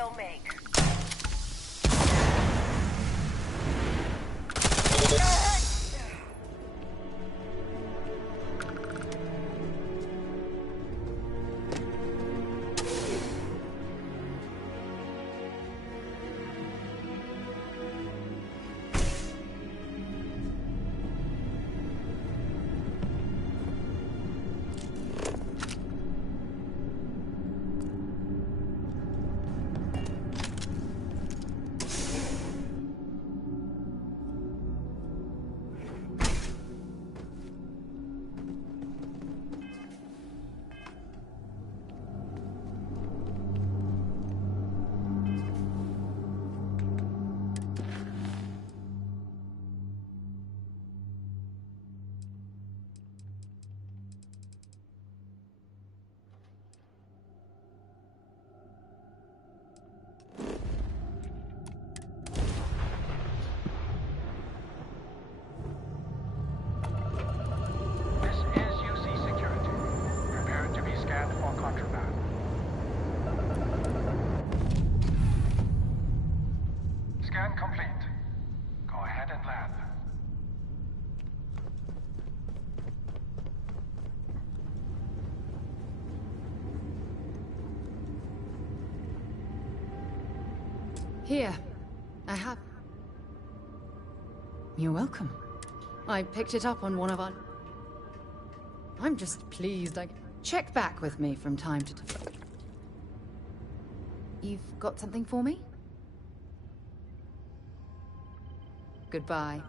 you'll make. Scan complete. Go ahead and land. Here. I have. You're welcome. I picked it up on one of our... I'm just pleased. Check back with me from time to time. You've got something for me? Goodbye.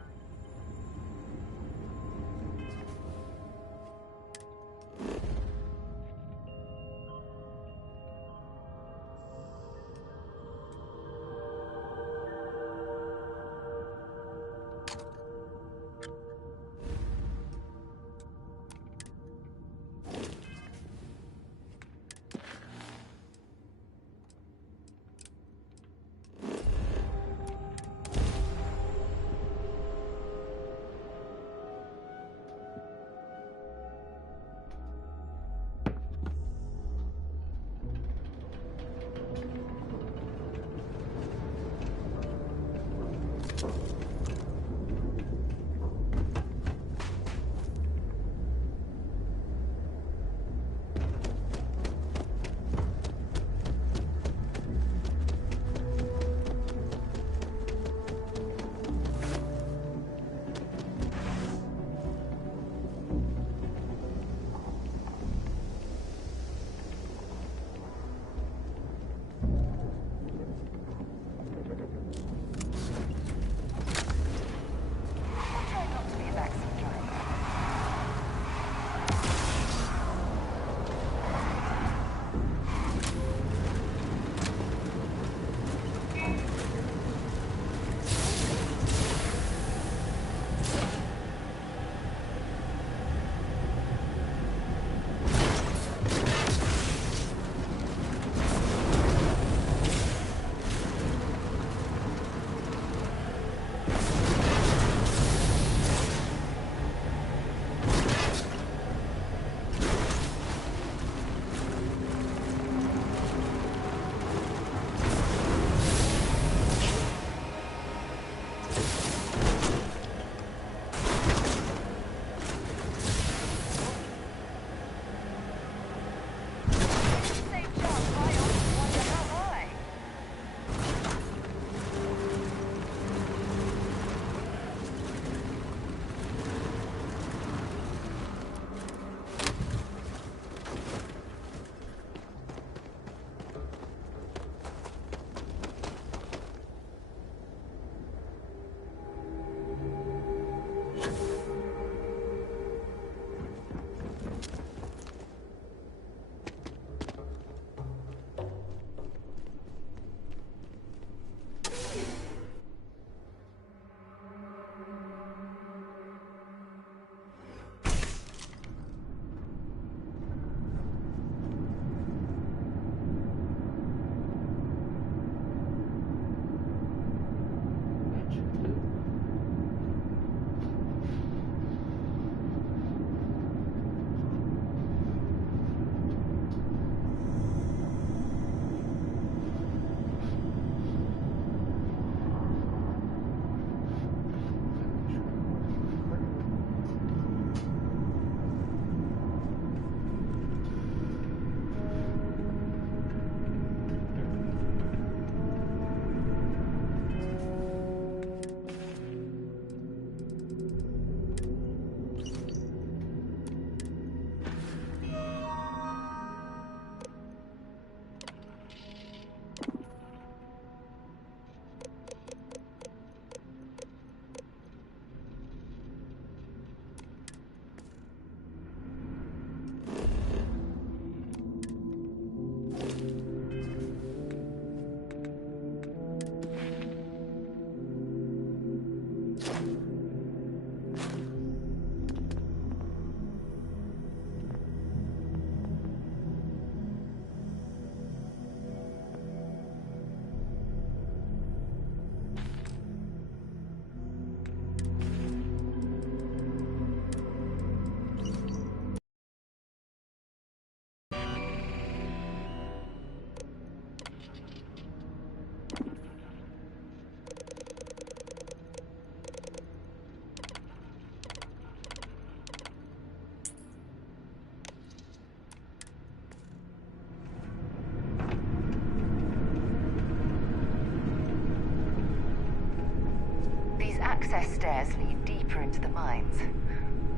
access stairs lead deeper into the mines.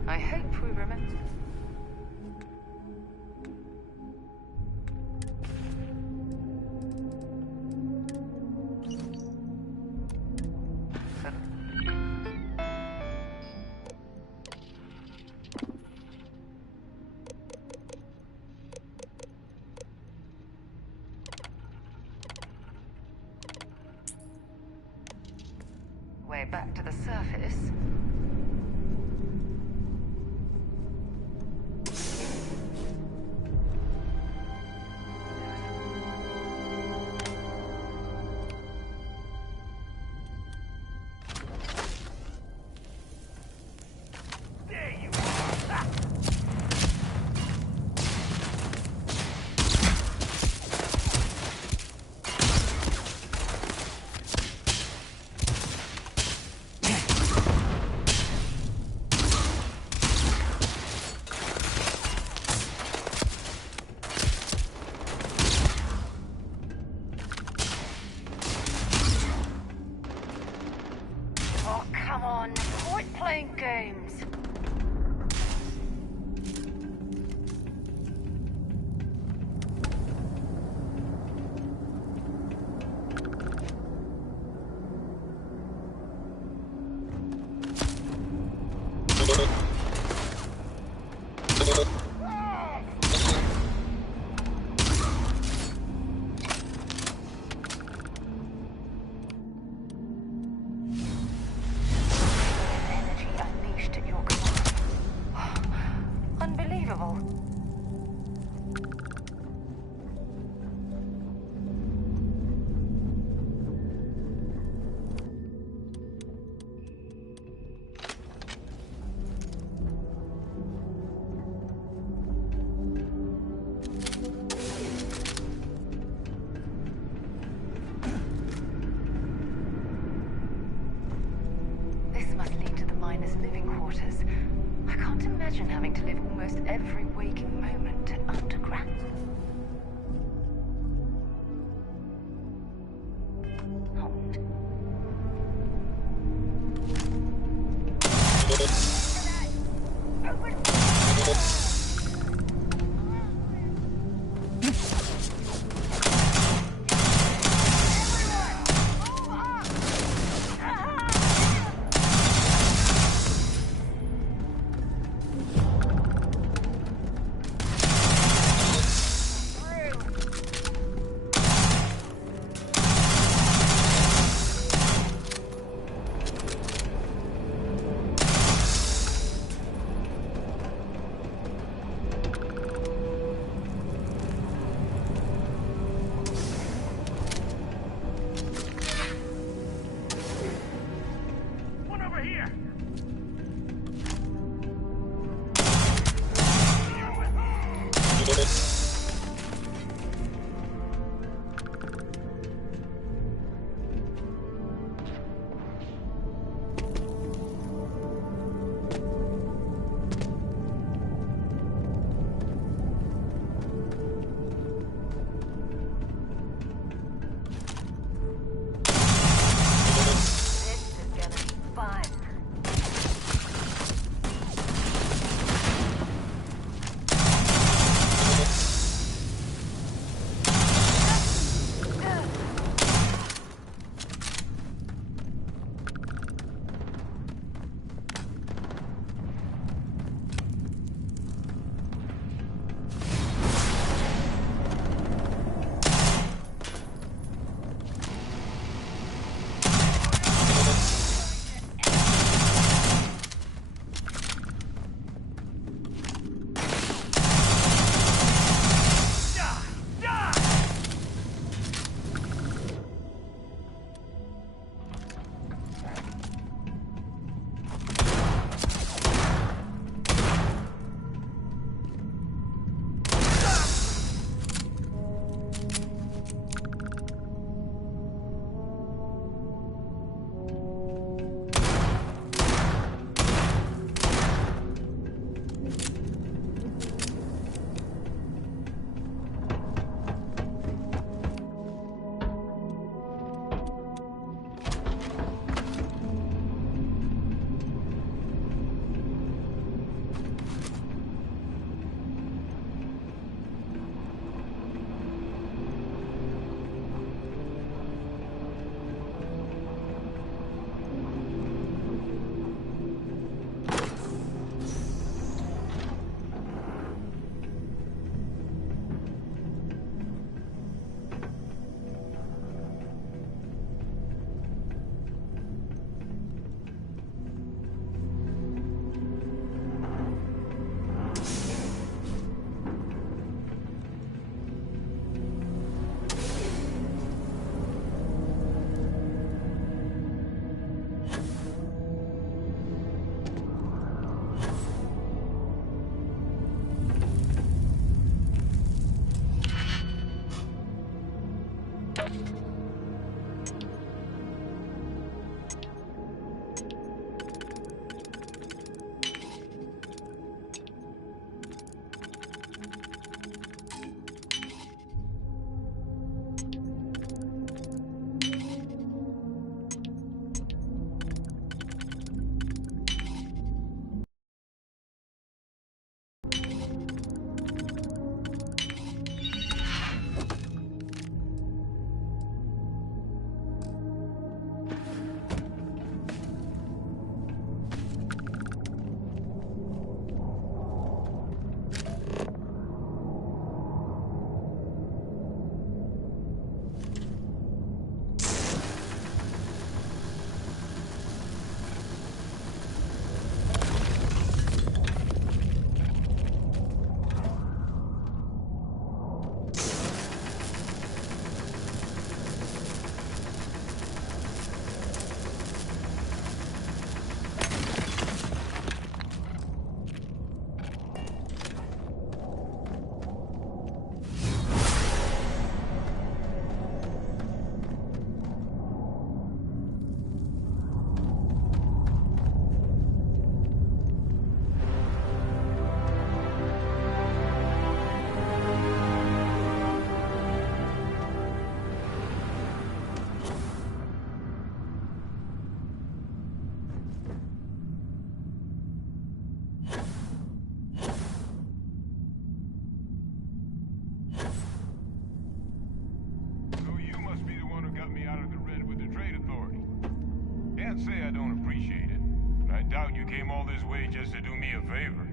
I hope we remember. Way back to the surface. Come on, quit playing games. I can't imagine having to live almost every waking moment underground. Can't say I don't appreciate it, but I doubt you came all this way just to do me a favor.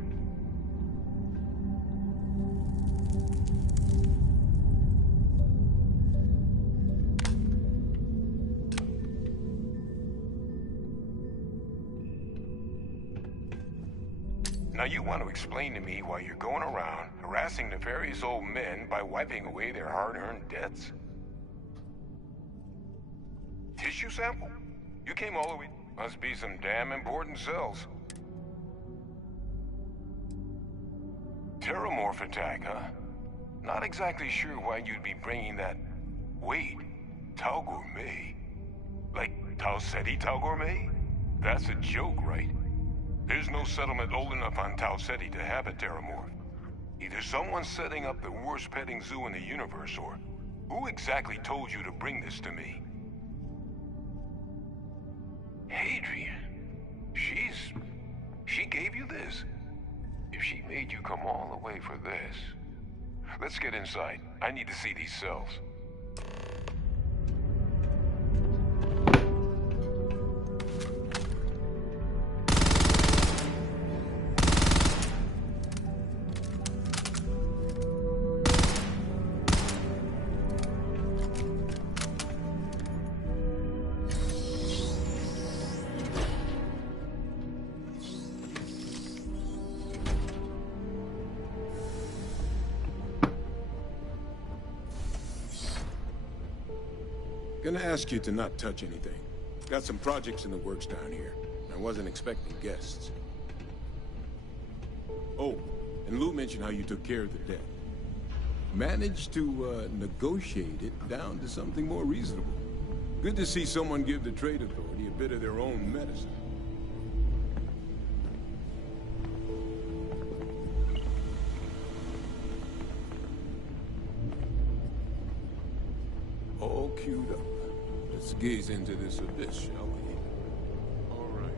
Now you want to explain to me why you're going around harassing nefarious old men by wiping away their hard-earned debts? Tissue sample? You came all the way... Must be some damn important cells. Terramorph attack, huh? Not exactly sure why you'd be bringing that... Wait, Tau Gourmet? Like Tau Ceti Tau Gourmet? That's a joke, right? There's no settlement old enough on Tau Ceti to have a Terramorph. Either someone's setting up the worst petting zoo in the universe, or... Who exactly told you to bring this to me? Adrian, she gave you this? If she made you come all the way for this... Let's get inside. I need to see these cells. Gonna ask you to not touch anything. Got some projects in the works down here. I wasn't expecting guests. Oh, and Lou mentioned how you took care of the debt. Managed to negotiate it down to something more reasonable. Good to see someone give the Trade Authority a bit of their own medicine. All queued up. Let's gaze into this abyss, shall we? All right.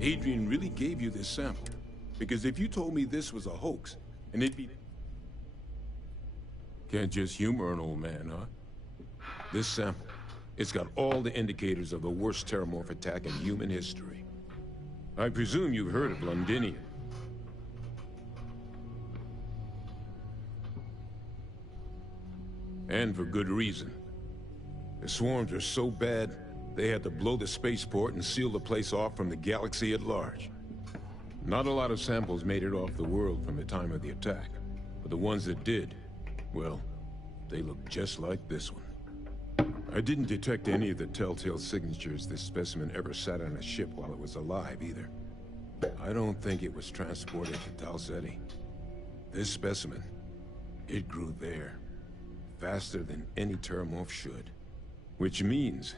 Adrian really gave you this sample. Because if you told me this was a hoax, and it'd be... Can't just humor an old man, huh? This sample, it's got all the indicators of the worst Terramorph attack in human history. I presume you've heard of Londinium. And for good reason. The swarms are so bad, they had to blow the spaceport and seal the place off from the galaxy at large. Not a lot of samples made it off the world from the time of the attack, but the ones that did, well, they look just like this one. I didn't detect any of the telltale signatures this specimen ever sat on a ship while it was alive, either. I don't think it was transported to Tau Ceti. This specimen, it grew there, faster than any terramorph should. Which means,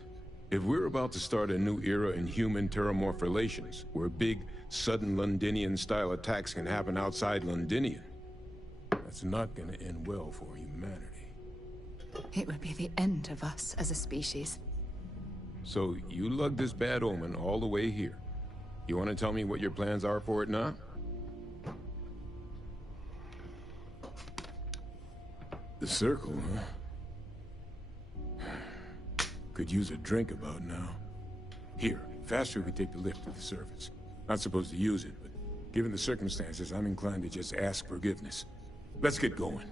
if we're about to start a new era in human-terramorph relations, where big, sudden Londinian-style attacks can happen outside Londinian, that's not gonna end well for humanity. It would be the end of us as a species. So, you lugged this bad omen all the way here. You want to tell me what your plans are for it now? The circle, huh? Could use a drink about now. Here, faster we take the lift to the surface. Not supposed to use it, but given the circumstances, I'm inclined to just ask forgiveness. Let's get going.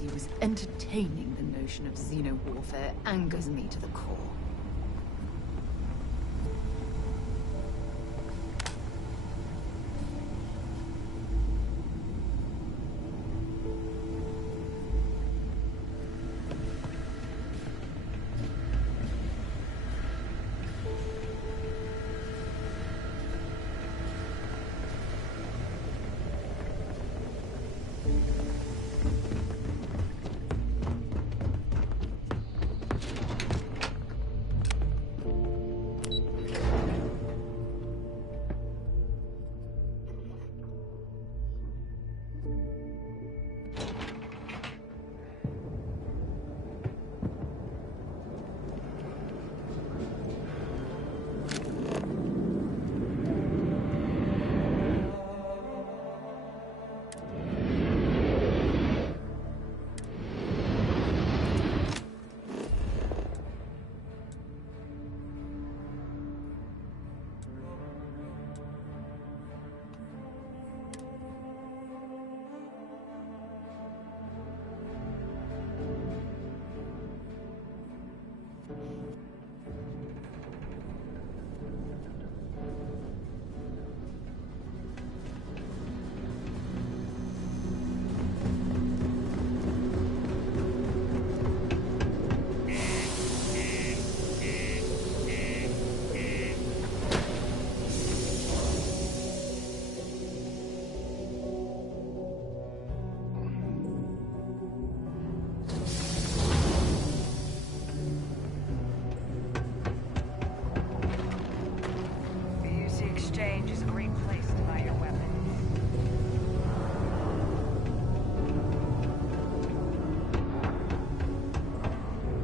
He was entertaining the notion of xeno-warfare angers me to the core.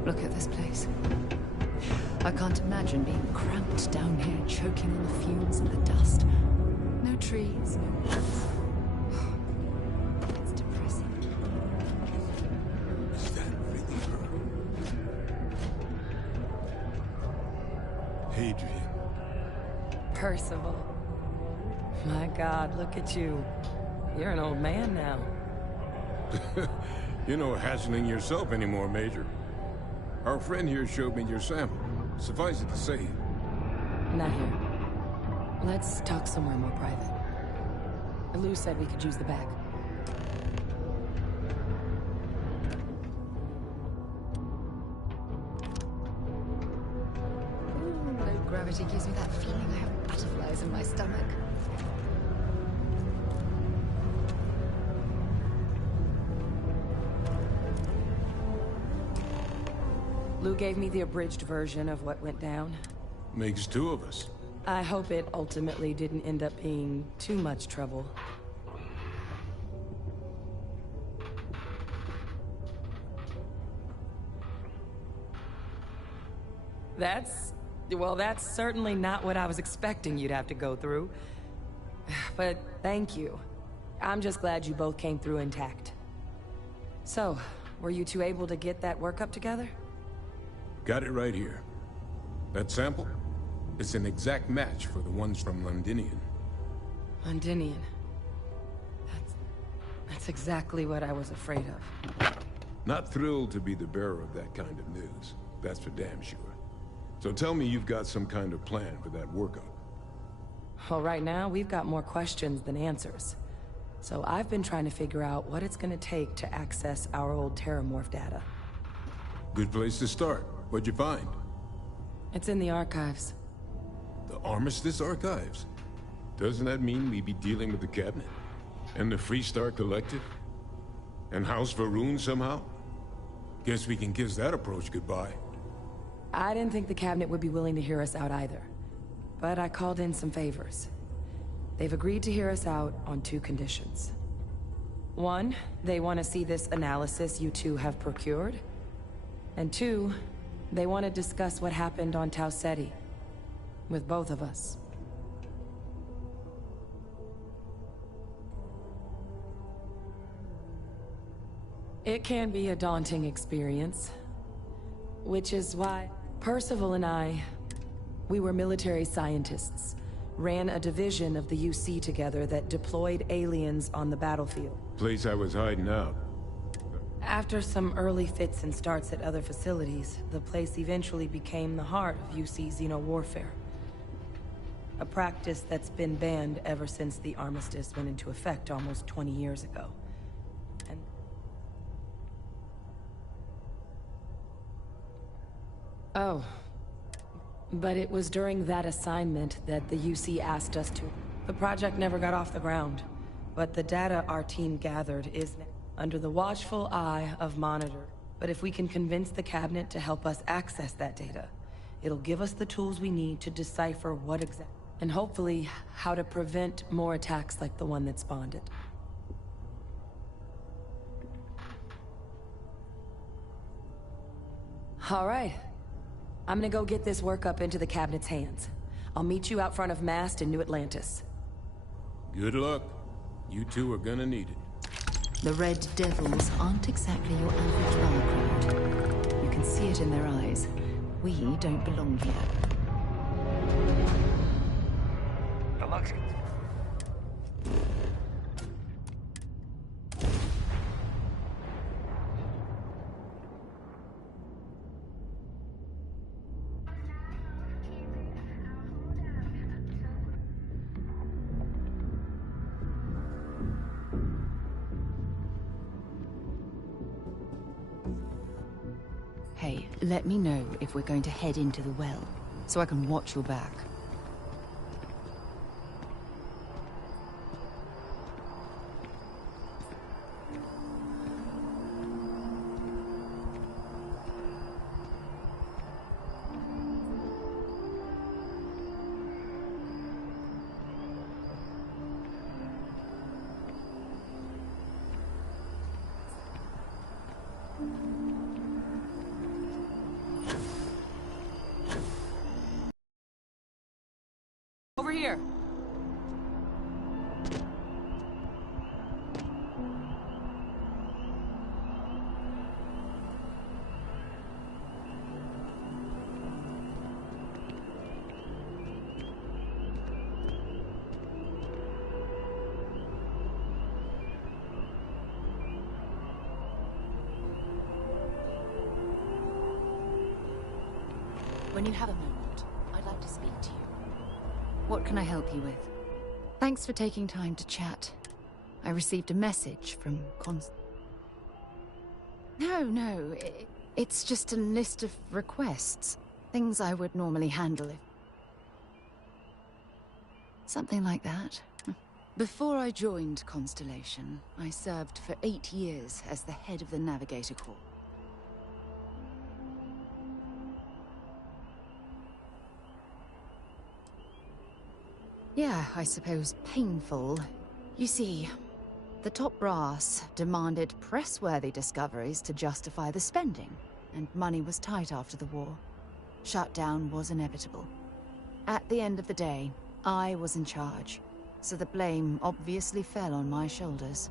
Look at this place. I can't imagine being cramped down here, choking on the fumes and the dust. No trees, no woods. It's depressing. Is that really her? Hadrian. Percival. My God, look at you. You're an old man now. You're no hassling yourself anymore, Major. Our friend here showed me your sample. Suffice it to say. Not here. Let's talk somewhere more private. Lou said we could use the back. Ooh, low gravity gives me that feeling I have butterflies in my stomach. Lou gave me the abridged version of what went down. Makes two of us. I hope it ultimately didn't end up being too much trouble. That's certainly not what I was expecting you'd have to go through. But thank you. I'm just glad you both came through intact. So, were you two able to get that workup together? Got it right here. That sample? It's an exact match for the ones from Londinian. Londinian. That's exactly what I was afraid of. Not thrilled to be the bearer of that kind of news. That's for damn sure. So tell me you've got some kind of plan for that workup. Well, right now, we've got more questions than answers. So I've been trying to figure out what it's gonna take to access our old Terramorph data. Good place to start. What'd you find? It's in the archives. The Armistice Archives? Doesn't that mean we'd be dealing with the Cabinet? And the Freestar Collective? And House Varun somehow? Guess we can kiss that approach goodbye. I didn't think the Cabinet would be willing to hear us out either. But I called in some favors. They've agreed to hear us out on two conditions. One, they want to see this analysis you two have procured. And two, they want to discuss what happened on Tau Ceti. With both of us. It can be a daunting experience. Which is why Percival and I, we were military scientists, ran a division of the UC together that deployed aliens on the battlefield. Place I was hiding out. After some early fits and starts at other facilities, the place eventually became the heart of UC xeno-warfare. A practice that's been banned ever since the armistice went into effect almost 20 years ago. And oh. But it was during that assignment that the UC asked us to. The project never got off the ground, but the data our team gathered is under the watchful eye of Monitor. But if we can convince the Cabinet to help us access that data, it'll give us the tools we need to decipher what exactly, and hopefully how to prevent more attacks like the one that spawned it. All right. I'm gonna go get this work up into the Cabinet's hands. I'll meet you out front of Mast in New Atlantis. Good luck. You two are gonna need it. The Red Devils aren't exactly your average bar crowd. You can see it in their eyes. We don't belong here. The looks. Hey, let me know if we're going to head into the well, so I can watch your back. When you have a moment, I'd like to speak to you. What can I help you with? Thanks for taking time to chat. I received a message from No, it's just a list of requests. Things I would normally handle if... Something like that. Before I joined Constellation, I served for 8 years as the head of the Navigator Corps. Yeah, I suppose painful. You see, the top brass demanded press-worthy discoveries to justify the spending, and money was tight after the war. Shutdown was inevitable. At the end of the day, I was in charge, so the blame obviously fell on my shoulders.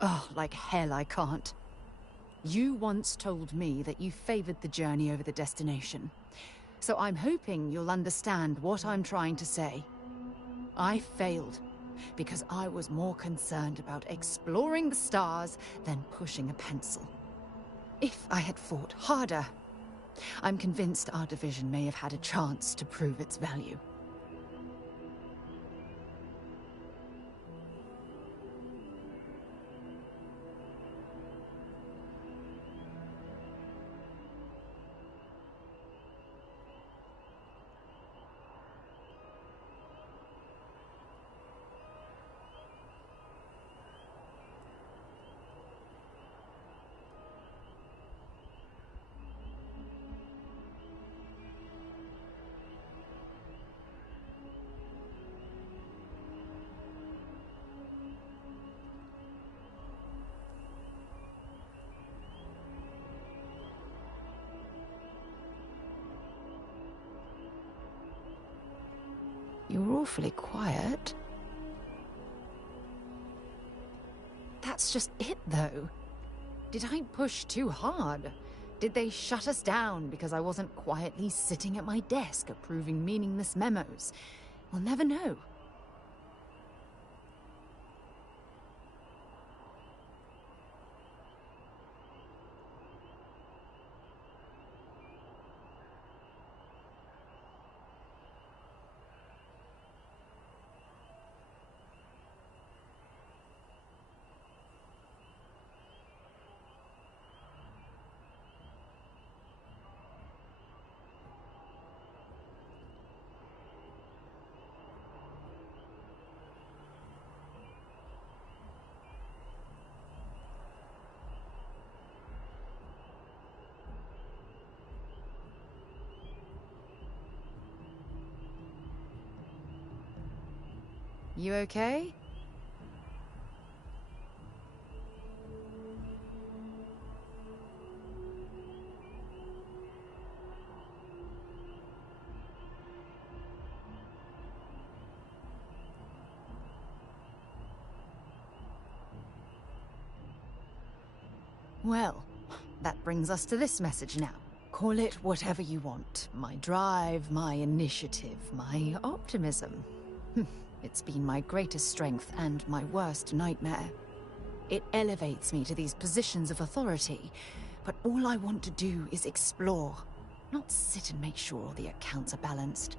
Oh, like hell I can't. You once told me that you favored the journey over the destination. So I'm hoping you'll understand what I'm trying to say. I failed because I was more concerned about exploring the stars than pushing a pencil. If I had fought harder, I'm convinced our division may have had a chance to prove its value. You're awfully quiet. That's just it, though. Did I push too hard? Did they shut us down because I wasn't quietly sitting at my desk approving meaningless memos? We'll never know. You okay? Well, that brings us to this message now. Call it whatever you want. My drive, my initiative, my optimism. It's been my greatest strength and my worst nightmare. It elevates me to these positions of authority, but all I want to do is explore, not sit and make sure all the accounts are balanced.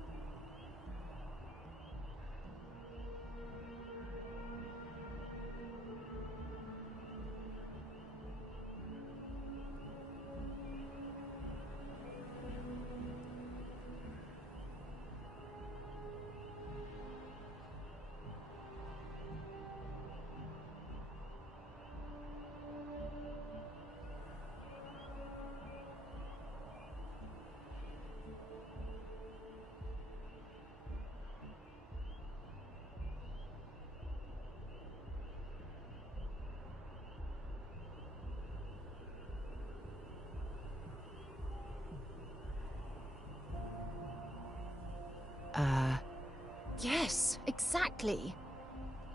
Yes, exactly.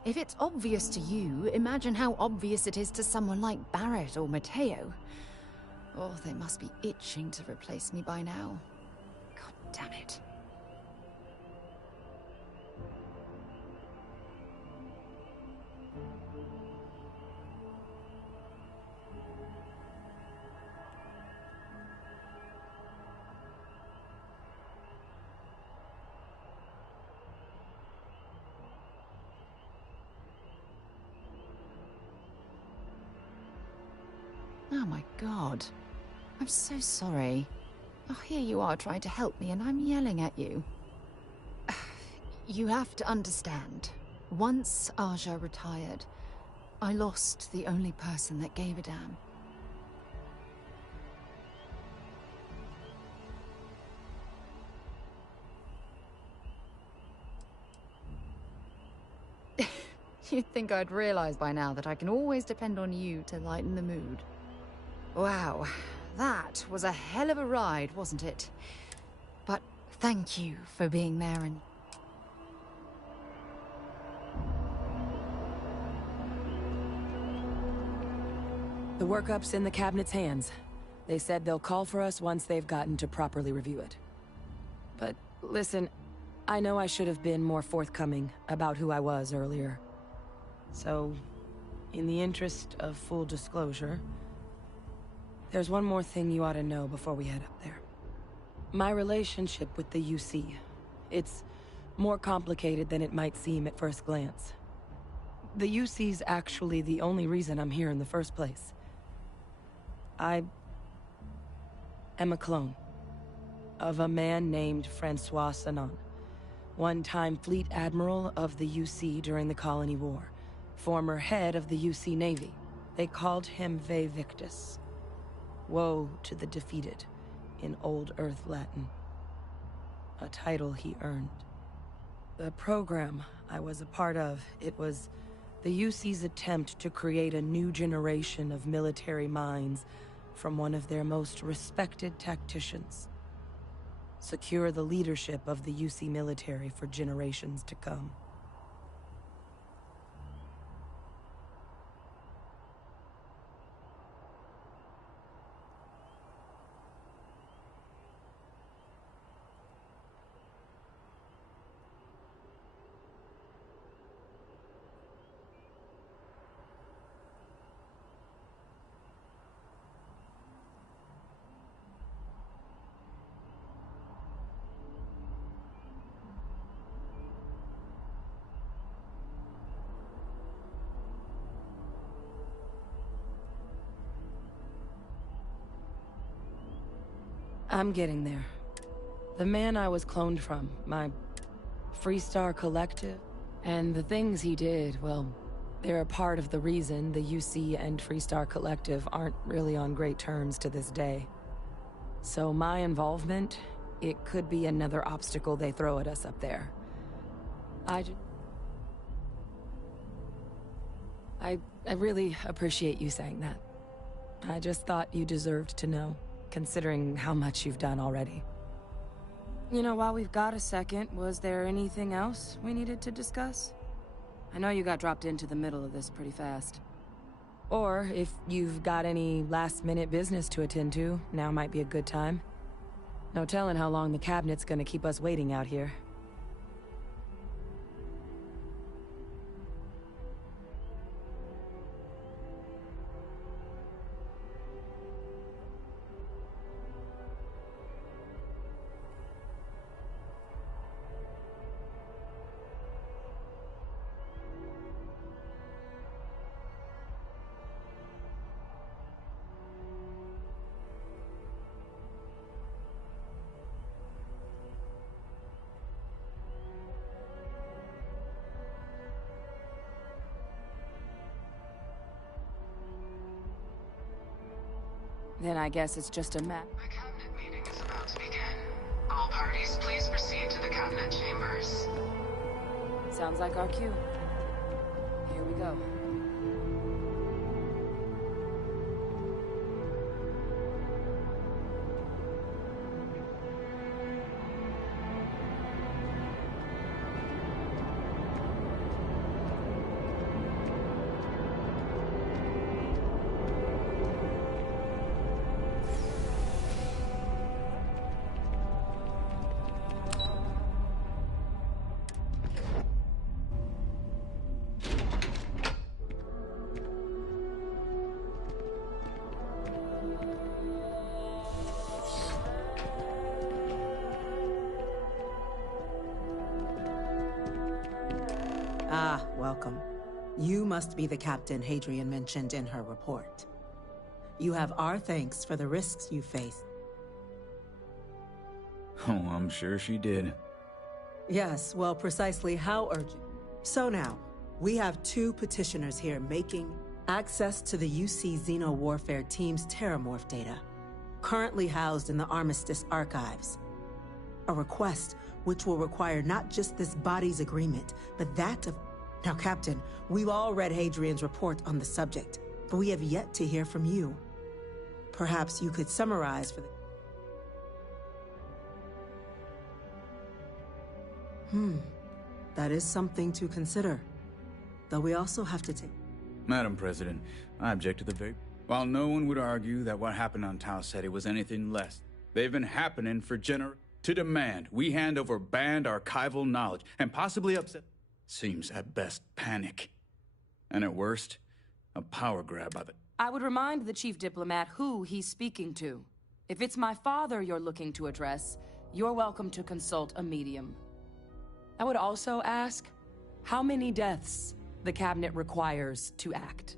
If it's obvious to you, imagine how obvious it is to someone like Barrett or Mateo. Oh, they must be itching to replace me by now. God damn it. my God. I'm so sorry. Oh, here you are trying to help me and I'm yelling at you. You have to understand. Once Aja retired, I lost the only person that gave a damn. You'd think I'd realize by now that I can always depend on you to lighten the mood. Wow, that was a hell of a ride, wasn't it? But thank you for being there and... The workup's in the cabinet's hands. They said they'll call for us once they've gotten to properly review it. But listen, I know I should have been more forthcoming about who I was earlier. So, in the interest of full disclosure, there's one more thing you ought to know before we head up there. My relationship with the UC. It's more complicated than it might seem at first glance. The UC's actually the only reason I'm here in the first place. I am a clone of a man named Francois Sanon, one-time fleet admiral of the UC during the Colony War, former head of the UC Navy. They called him Ve Victus. Woe to the defeated, in Old Earth Latin. A title he earned. The program I was a part of, it was the UC's attempt to create a new generation of military minds from one of their most respected tacticians. Secure the leadership of the UC military for generations to come. I'm getting there. The man I was cloned from, my Freestar Collective, and the things he did, well, they're a part of the reason the UC and Freestar Collective aren't really on great terms to this day. So my involvement, it could be another obstacle they throw at us up there. I really appreciate you saying that. I just thought you deserved to know, considering how much you've done already. You know, while we've got a second, was there anything else we needed to discuss? I know you got dropped into the middle of this pretty fast. Or, if you've got any last-minute business to attend to, now might be a good time. No telling how long the cabinet's gonna keep us waiting out here. Then I guess it's just a map. The cabinet meeting is about to begin. All parties, please proceed to the cabinet chambers. Sounds like our cue. Here we go. Ah, welcome. You must be the captain Hadrian mentioned in her report. You have our thanks for the risks you faced. Oh, I'm sure she did. Yes, well, precisely how urgent. So now, we have 2 petitioners here making access to the UC Xeno Warfare Team's Terramorph data, currently housed in the Armistice archives. A request which will require not just this body's agreement, but that of... Now, Captain, we've all read Hadrian's report on the subject, but we have yet to hear from you. Perhaps you could summarize for the... That is something to consider. Though we also have to take... Madam President, I object to the very... While no one would argue that what happened on Tau Ceti was anything less, they've been happening for To demand we hand over banned archival knowledge and possibly upset... Seems at best panic. And at worst, a power grab by the... I would remind the chief diplomat who he's speaking to. If it's my father you're looking to address, you're welcome to consult a medium. I would also ask how many deaths the cabinet requires to act.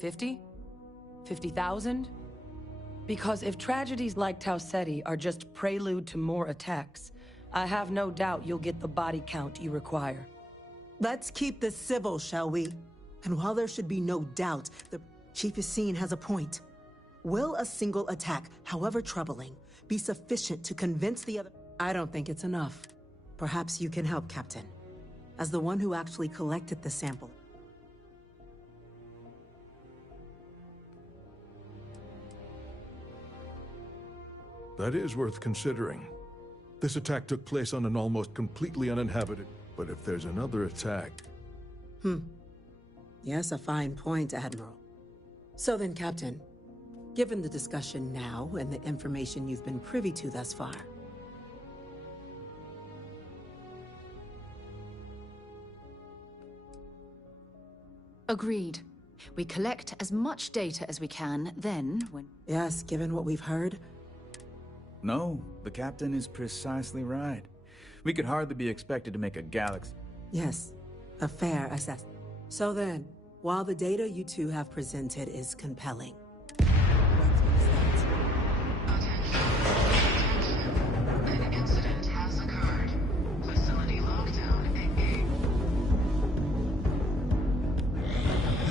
50? 50,000? Because if tragedies like Tau Ceti are just prelude to more attacks, I have no doubt you'll get the body count you require. Let's keep this civil, shall we? And while there should be no doubt, the Chief Yassine has a point. Will a single attack, however troubling, be sufficient to convince the other... I don't think it's enough. Perhaps you can help, Captain. As the one who actually collected the sample. That is worth considering. This attack took place on an almost completely uninhabited... But if there's another attack... Yes, a fine point, Admiral. So then, Captain, given the discussion now and the information you've been privy to thus far... Agreed. We collect as much data as we can, then when... Yes, given what we've heard... No, the captain is precisely right. We could hardly be expected to make a galaxy. Yes, a fair assessment. So then, while the data you two have presented is compelling, what is that? Attention. An incident has occurred. Facility lockdown engaged.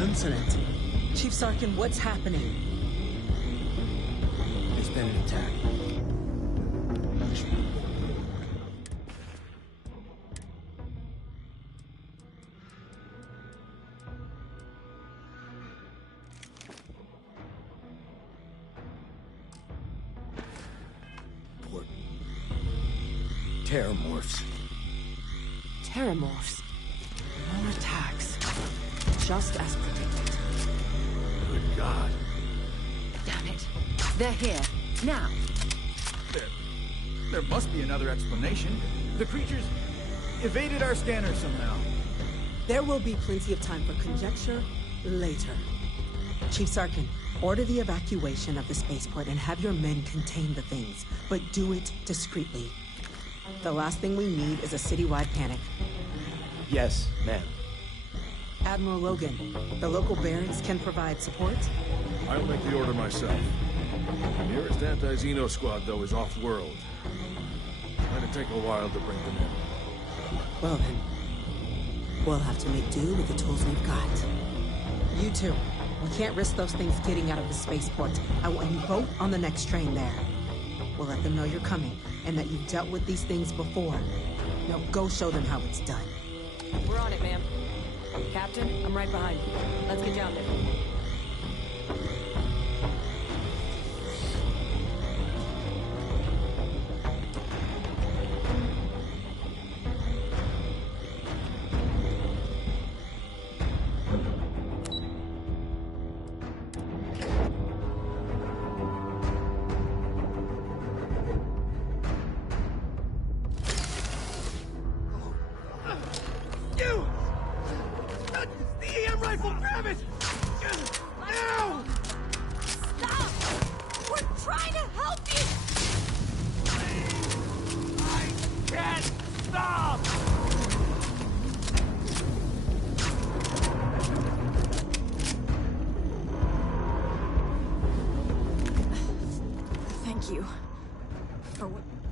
Incident? Chief Sarkin, what's happening? There's been an attack. Terramorphs. Terramorphs. More attacks. Just as predicted. Good God. Damn it. They're here. Now. There must be another explanation. The creatures evaded our scanner somehow. There will be plenty of time for conjecture later. Chief Sarkin, order the evacuation of the spaceport and have your men contain the things, but do it discreetly. The last thing we need is a citywide panic. Yes, ma'am. Admiral Logan, the local barracks can provide support? I'll make the order myself. The nearest anti-Xeno squad, though, is off-world. Might take a while to bring them in. Well then, we'll have to make do with the tools we've got. You two, we can't risk those things getting out of the spaceport. I want you both on the next train there. We'll let them know you're coming, and that you've dealt with these things before. Now go show them how it's done. We're on it, ma'am. Captain, I'm right behind you. Let's get down there.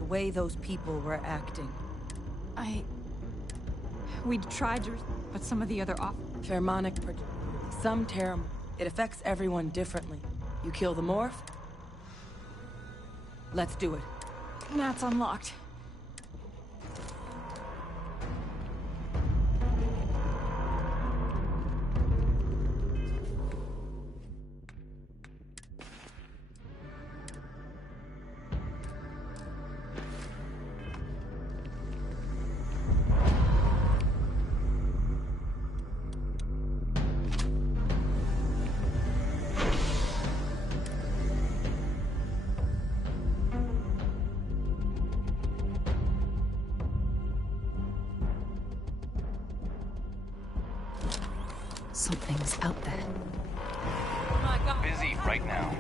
way those people were acting. We tried to, but some of the other Pheromonic some terror. It affects everyone differently. You kill the morph? Let's do it. That's unlocked. Something's out there. Busy right now.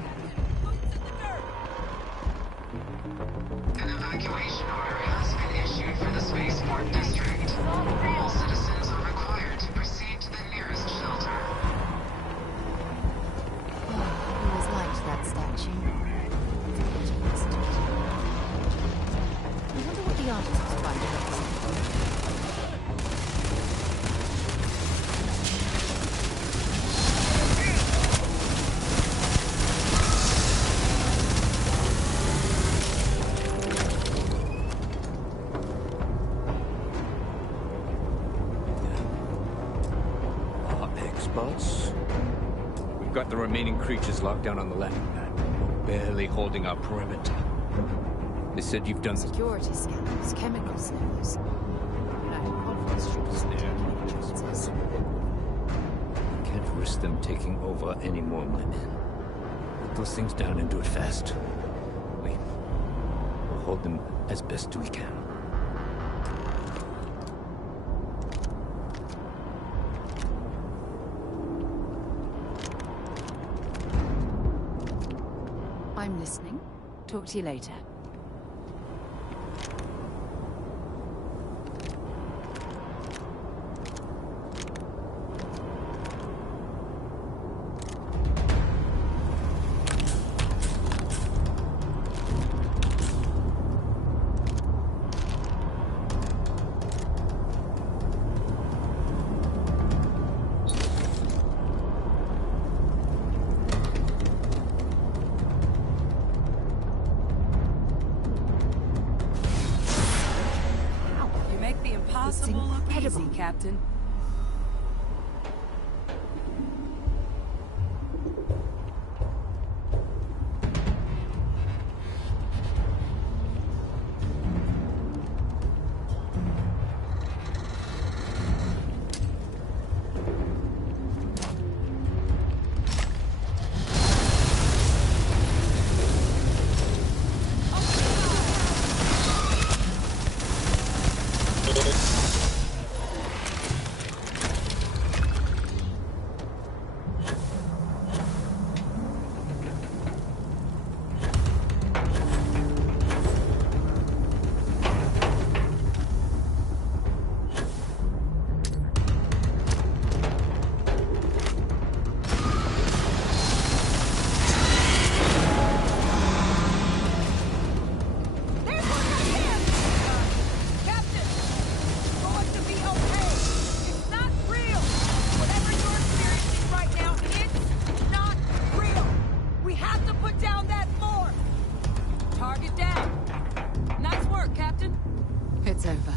An evacuation order has been issued for the spaceport district. All citizens are required to proceed to the nearest shelter. I always liked that statue. I wonder what the artist was trying to represent. We've got the remaining creatures locked down on the landing pad, barely holding our perimeter. They said you've done Security scanners, chemical sniffers. United Conference troops there. Can't risk them taking over any more, my men. Put those things down and do it fast. We'll hold them as best we can. I'm listening. Talk to you later. Impossible look easy, Captain. It's over.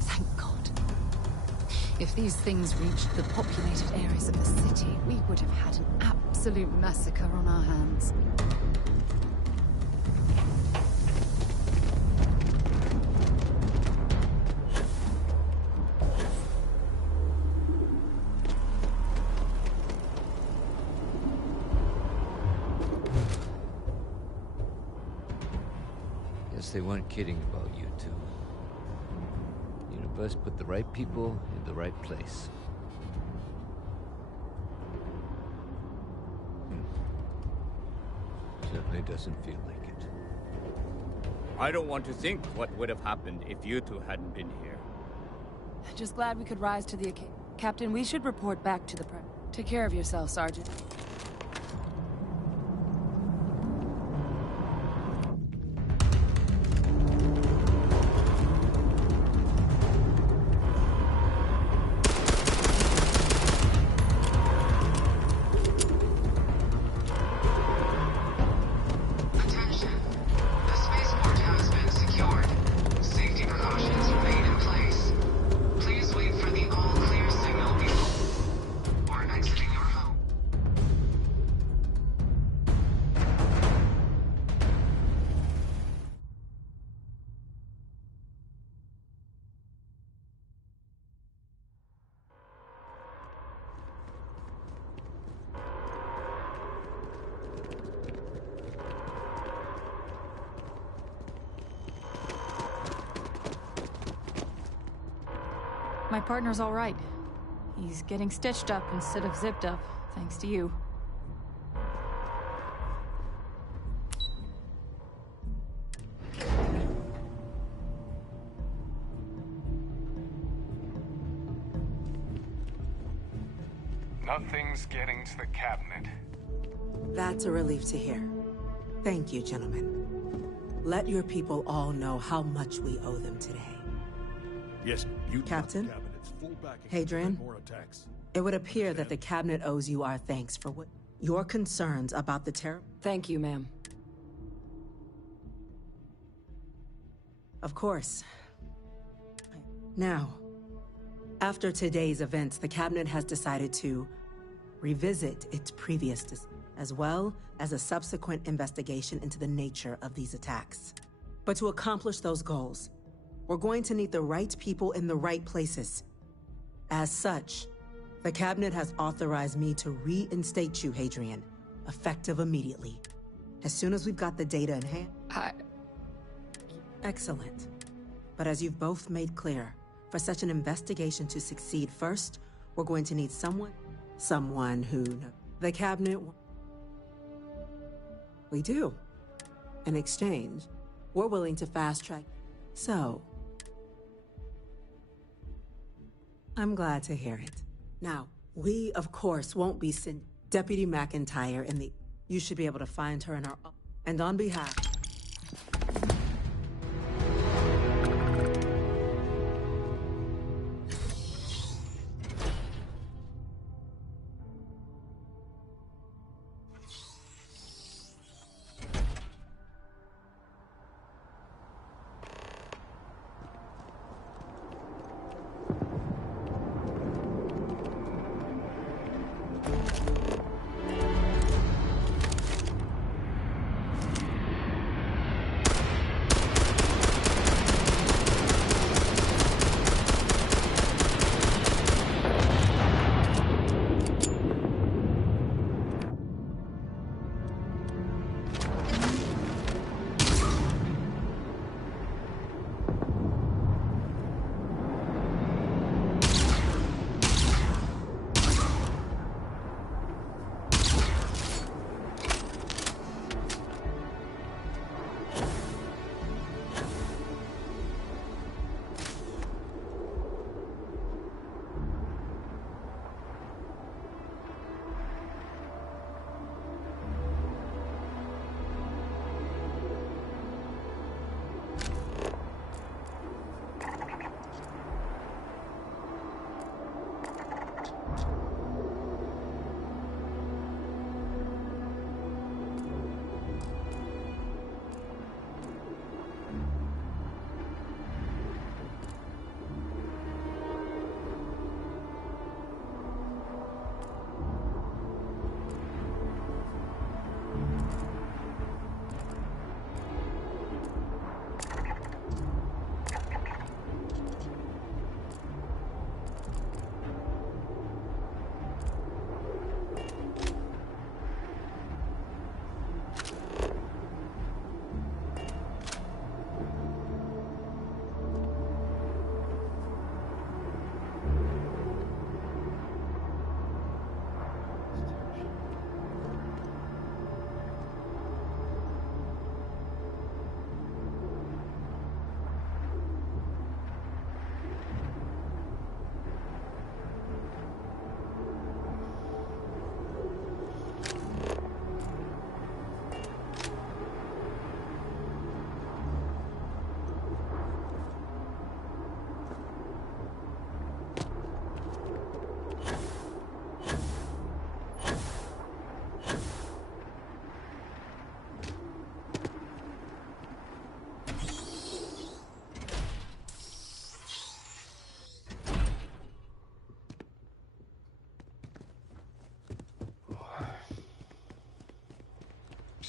Thank God. If these things reached the populated areas of the city, we would have had an absolute massacre on our hands. Guess they weren't kidding about you two. The universe put the right people in the right place. Certainly doesn't feel like it. I don't want to think what would have happened if you two hadn't been here. Just glad we could rise to the occasion. Captain, we should report back to the prep. Take care of yourself, Sergeant. My partner's all right. He's getting stitched up instead of zipped up, thanks to you. Nothing's getting to the cabinet. That's a relief to hear. Thank you, gentlemen. Let your people all know how much we owe them today. Yes, you Captain? the cabinet's full backing to Hadrian? prevent more attacks. It would appear that the cabinet owes you our thanks for what your concerns about the terror. Thank you, ma'am. Of course. Now, after today's events, the cabinet has decided to revisit its previous as well as a subsequent investigation into the nature of these attacks. But to accomplish those goals, we're going to need the right people in the right places. As such, the cabinet has authorized me to reinstate you, Hadrian, effective immediately. As soon as we've got the data in hand. Excellent. But as you've both made clear, for such an investigation to succeed first, we're going to need someone who the cabinet. We do. In exchange, we're willing to fast track. So, I'm glad to hear it. Now, we, of course, won't be sent Deputy McIntyre in the... You should be able to find her in our... And on behalf...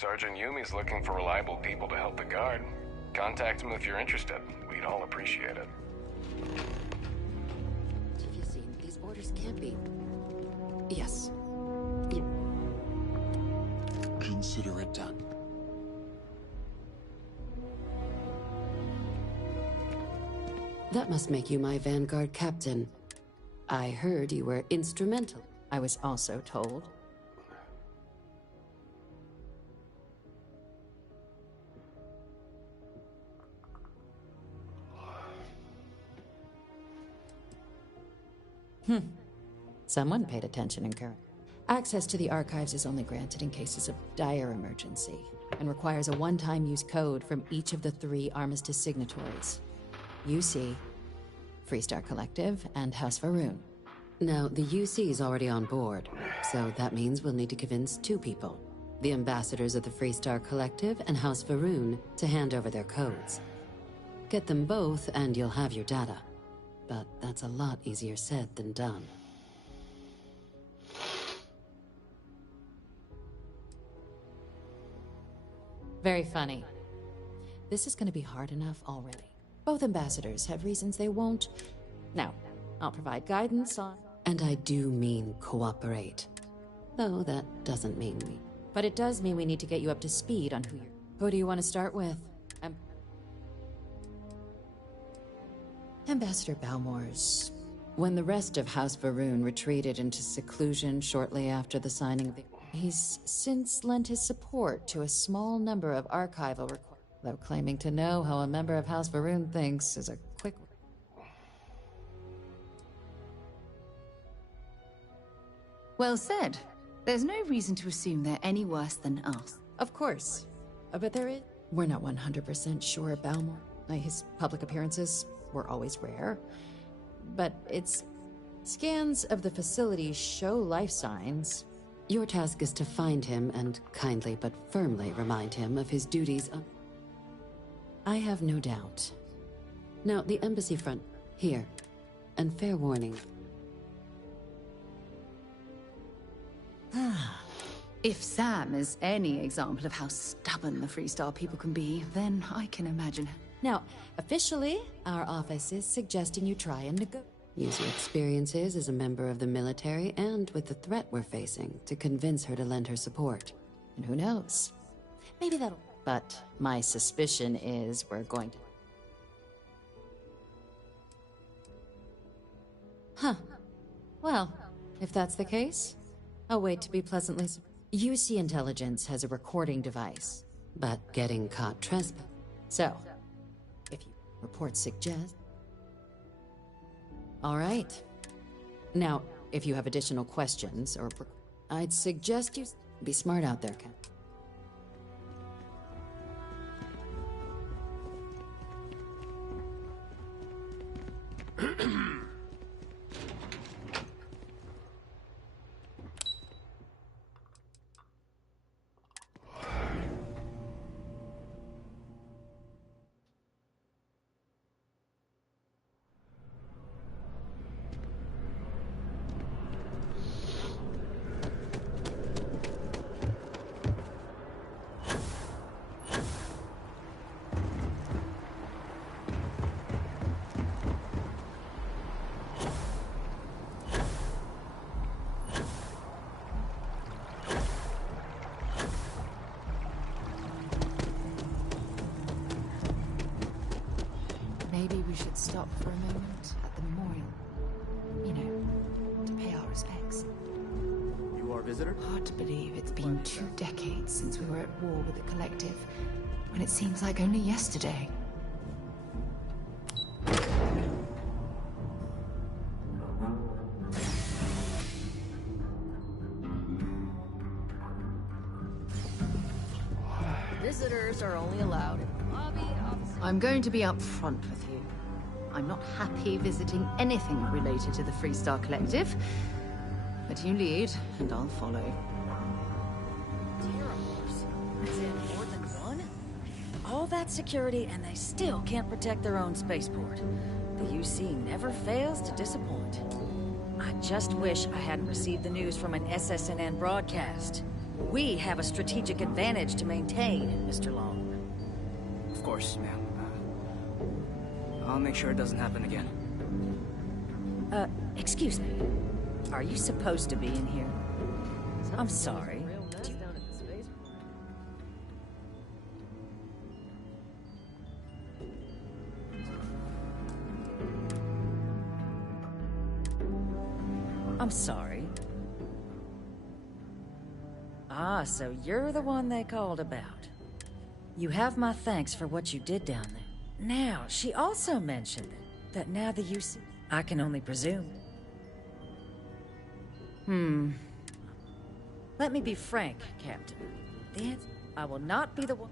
Sergeant Yumi's looking for reliable people to help the guard. Contact him if you're interested. We'd all appreciate it. Have you seen? These orders can't be... Yes. Consider it done. That must make you my Vanguard captain. I heard you were instrumental. I was also told. Someone paid attention in current. Access to the archives is only granted in cases of dire emergency and requires a one-time use code from each of the 3 Armistice signatories. UC, Freestar Collective, and House Varun. Now, the UC is already on board, so that means we'll need to convince 2 people. The ambassadors of the Freestar Collective and House Varun to hand over their codes. Get them both and you'll have your data. But that's a lot easier said than done. Very funny. This is going to be hard enough already. Both ambassadors have reasons they won't. Now, I'll provide guidance on... And I do mean cooperate. Though that doesn't mean we... But it does mean we need to get you up to speed on who do you want to start with? Ambassador Balmors. When the rest of House Varun retreated into seclusion shortly after the signing of the... He's since lent his support to a small number of archival requests, though claiming to know how a member of House Varun thinks is a quick... Well said. There's no reason to assume they're any worse than us. Of course. But there is... We're not 100% sure Balmor. His public appearances were always rare. But its scans of the facility show life signs. Your task is to find him and kindly but firmly remind him of his duties. I have no doubt. Now, the embassy front, here. And fair warning. If Sam is any example of how stubborn the Freestar people can be, then I can imagine. Now, officially, our office is suggesting you try and negotiate. Use your experiences as a member of the military and with the threat we're facing to convince her to lend her support. And who knows? Maybe that'll... But my suspicion is we're going to... Huh. Well, if that's the case, I'll wait to be pleasantly... UC Intelligence has a recording device. But getting caught trespassing. So, if you reports suggest... All right. Now, if you have additional questions, or... I'd suggest you be smart out there, Ken. Maybe we should stop for a moment at the memorial. You know, to pay our respects. You are a visitor? Hard to believe it's been 2 decades since we were at war with the Collective, when it seems like only yesterday. Visitors are only allowed in the lobby. I'm going to be upfront with you. I'm not happy visiting anything related to the Freestar Collective. But you lead, and I'll follow. Dear horse. Is it more than one? All that security, and they still can't protect their own spaceport. The UC never fails to disappoint. I just wish I hadn't received the news from an SSNN broadcast. We have a strategic advantage to maintain, Mr. Long. Of course, ma'am. I'll make sure it doesn't happen again. Excuse me. Are you supposed to be in here? I'm sorry. sorry. Ah, so you're the one they called about. You have my thanks for what you did down there. Now, she also mentioned that now the UC... I can only presume. Let me be frank, Captain. The answer... I will not be the one...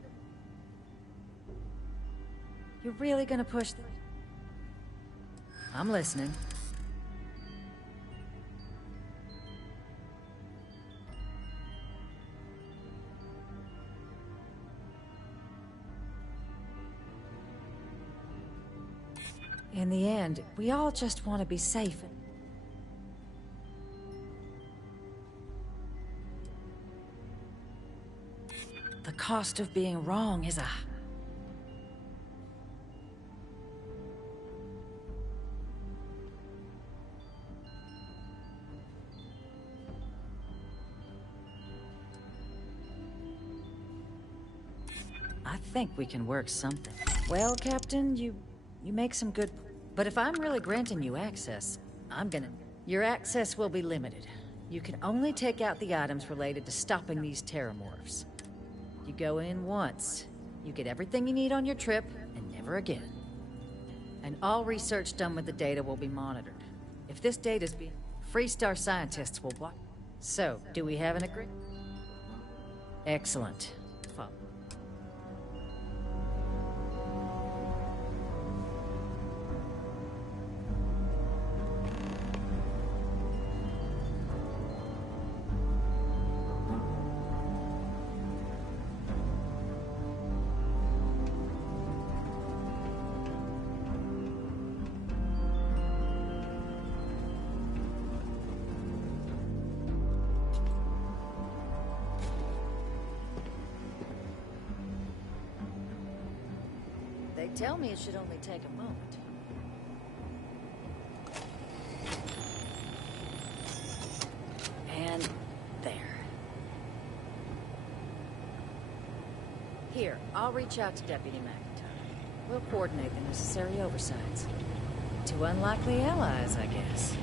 You're really gonna push the... I'm listening. In the end, we all just want to be safe. The cost of being wrong is a... I think we can work something. Well, Captain, you make some good... But if I'm really granting you access, I'm gonna... Your access will be limited. You can only take out the items related to stopping these terramorphs. You go in once, you get everything you need on your trip, and never again. And all research done with the data will be monitored. If this data's being... Freestar scientists will block... So, do we have an agreement? Excellent. Follow. They tell me it should only take a moment. And there. Here, I'll reach out to Deputy McIntyre. We'll coordinate the necessary oversights. Two unlikely allies, I guess.